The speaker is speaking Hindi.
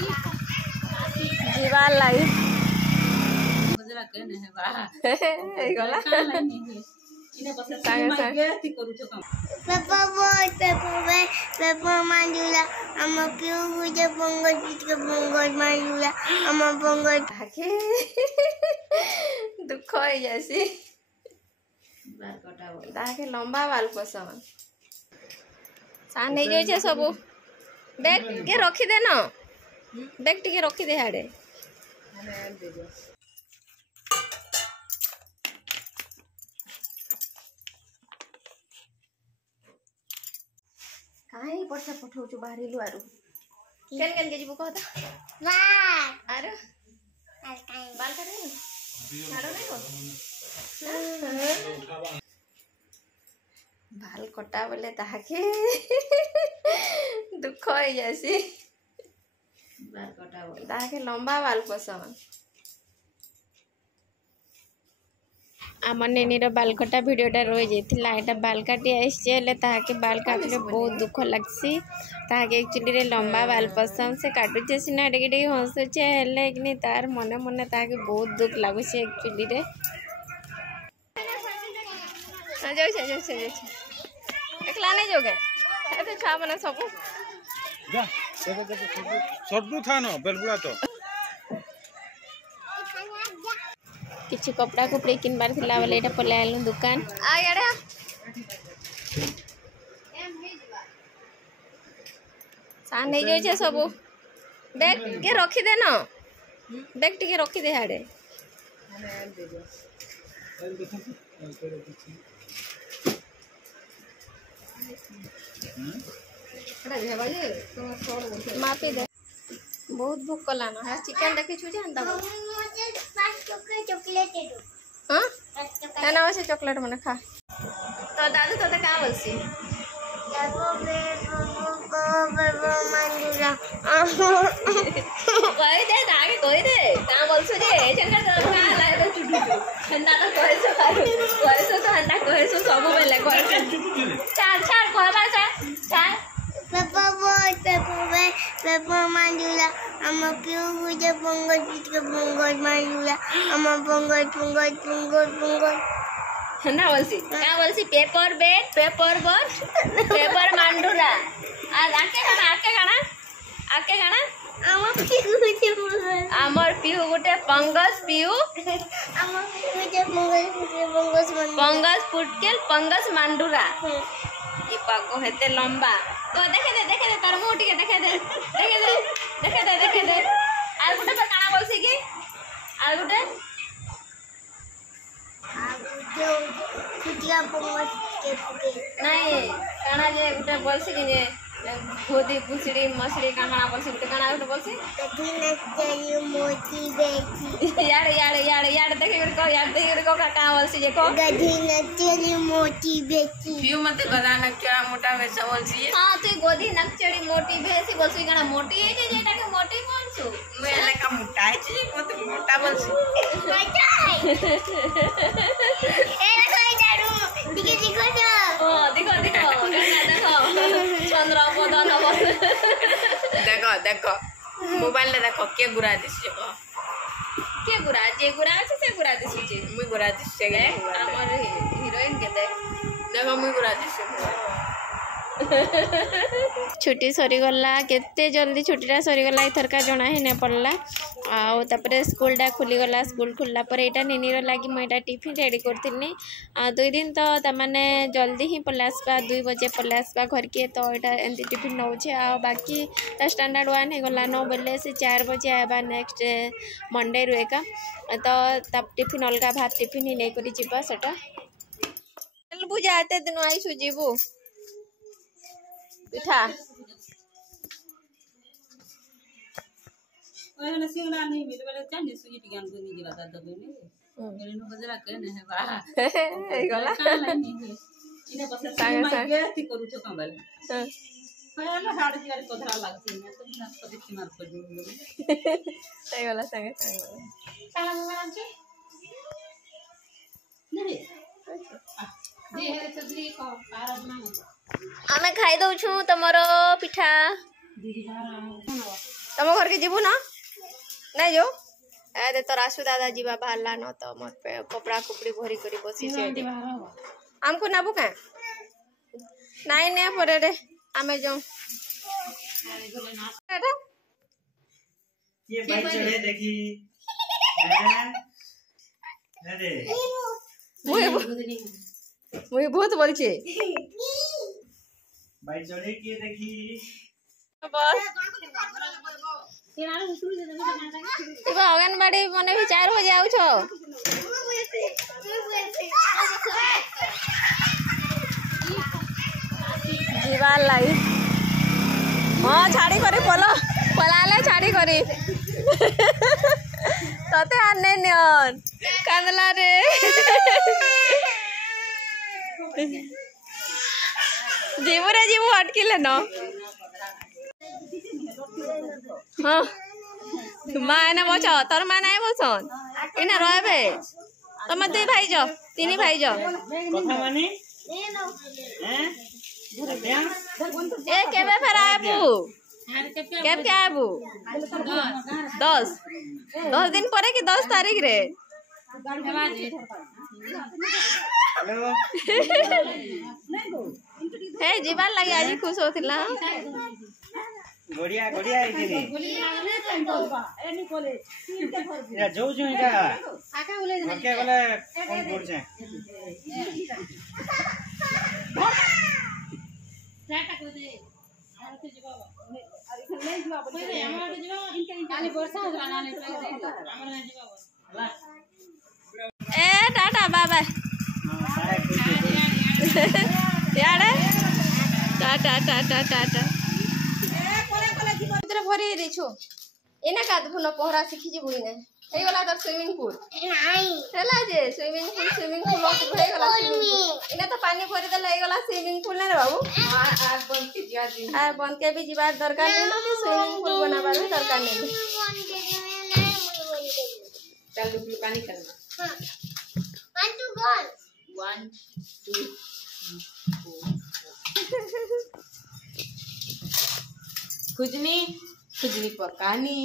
जीवार लाई दुख हो जैसी लंबा बाल पसंद सान हो जाए सब बैग के रखीदे न बैग टे रखीदे हाड़े कहीं पर्सा पठाऊछु बाहरी लु आरु केन केन के जीवो कहता आरु बाल काटे आरो नहीं हो बाल कटा बोले ताके दुख हो जैसी बाल कटा बोले ताके लंबा बाल पसंद आम नेनीर बाल कटा भिडटा रही जाइए यहाँ बाल काटी आसचे ताके बाल काटले बहुत दुख लगसी ताके एक्चुअली लंबा बाल पसंद से काटुचे सीना टे हंसुचे हेले कि तार मने मने ताके बहुत दुख लगुच एक्चुअली रे एकला नहीं जोगे तो छुआ मैंने सब था न बेलबुड़ा तो किसी कपड़ा कुपड़ी किनबार थिला बोले एटा पले आलु दुकान आ याडा सान हो जाए सब बैग के रखी दे न बैग टे रखी दे हाड़े मापी दे बहुत भूख कलान है चिकन देखी छु जानता हाँ है ना वैसे चॉकलेट मैंने खा तो दादू तो क्या बोलसी कही दे ताके कही दे का बोलसु जे एचन का का लागे तो चुटू हन्ना तो कहसो तो हन्ना कहसो सब बेले कहसो चार चार कहबा चार Pepper mandula, I'm a pure pongal, mandula, I'm a pongal. ना बोलसी क्या बोलसी पेपर बेट पेपर बॉल पेपर मांडूरा आके गाना आमर पिहु गोटे पंगस पिहु पंगस फुटकेल पंगस मांडूरा ई पाको हेते लंबा तो देखे दे तार मुंह टिके देखे दे आर गुटे पे काना बोलसी की आर गुटे कुटिया पंगस के नहीं काना जे गुटे बोलसी कि जे गोदी पुसड़ी मछली काना बोलसी गुटे काना गुटे बोलसी दिन चली मोची बेची यार देखे को का बोलसी जे को गधी न चली मोची बेची पियो मते गदा न क्या मोटा वैसा बोलसी हां तू गोदी न चली मोटी बेसी बोलसी काना मोटी है जे जेटा के मोटी बोलसु मेले का मोटा है जे मते मोटा बोलसी मोटा है ए कोई दारू देखो हां देखो चंद्र पदन देखो मोबाइल ले देखो के गुरा दिस के गुरा जे गुरा আছে से गुरा दिस जे मुई गुरा दिस से हमर हीरोइन के देखो मुई गुरा दिस छुट्टी सरीगला केते जल्दी छुट्टीटा सरीगला इथरका जना ही नहीं पड़ला आउे स्कूलटा खुलीगला स्कूल खुलला पर यहाँ निनीर लगी मुझे टिफिन रेडी करी 2 दिन तो तमाने जल्दी ही पलै आसपा 2 बजे पलै आसपा घर के तो यहाँ एमती टिफिन नौचे आ बाकी स्टैंडर्ड 1 हो गला न बोले से 4 बजे आवा नेक्स्ट मंडे रु एका तो तब टिफिन अलग भात टिफिन ही नहीं करी जीवा सेटा बुझा एते दिन आई सुजीबू पिठा ओहने सिंगड़ा नहीं मिले वाले चांदी सुजी टिकान को नहीं गिरा था दबे ने मेरे नु बजरा कहने है बा ए गला इने बस संग गेती करू छ कंबल पहले हाड़ जियार कोधरा लागसी ने तो ना कभी मार कर दू ए गला संग साला मारछे नहीं दे हे सब्जी को आराम ना आमे खाई दउ छु तमरो पिठा तुम घर के जीवु ना नहीं जो ए तोर आसु दादा जीवा बाहरला न तो मोर पे कपड़ा कुपड़ी भरी करी बसी से हमको नाबू का नहीं ने परे रे आमे जो ये बाइक चढ़े देखी हैं अरे मुई बहुत बोलछे बाइक चढ़े के देखी बस इबा अंगनबाड़ी मने भी 4 बजे आउ छो जीवार लाई हाँ छाड़ी करी पलाले छाड़ी करी तते आने नियन कांदला रे जीवू अटकिले न हाँ माँ एने बच तोर माँ नहीं बसन इना रहबे तुम 2 भाई जो 3 भाई जो कथा माने हैं ए केबे फेर आबू केब के आबू 10 दिन परे कि 10 तारीख रे हेलो हे जीवार लगे आज खुश होतिला गड़िया आइथिनी या जो इटा ओके गले फोन करछे ए टाटा बाय बाय याडे टाटा टाटा टाटा ए भरी देछु एना का पुन पहरा शिखि जेबु इने हे गला तर स्विमिंग पूल नहीं चला जे स्विमिंग पूल हो गला इने तो पानी भरी देले हे गला स्विमिंग पूल ने बाबू आ बंद के भी जीवार दरकार नहीं ना स्विमिंग पूल बनाबार भी दरकार नहीं चल दुपली पानी करना हां 1 2 गोल 1 2 खुजनी पकानी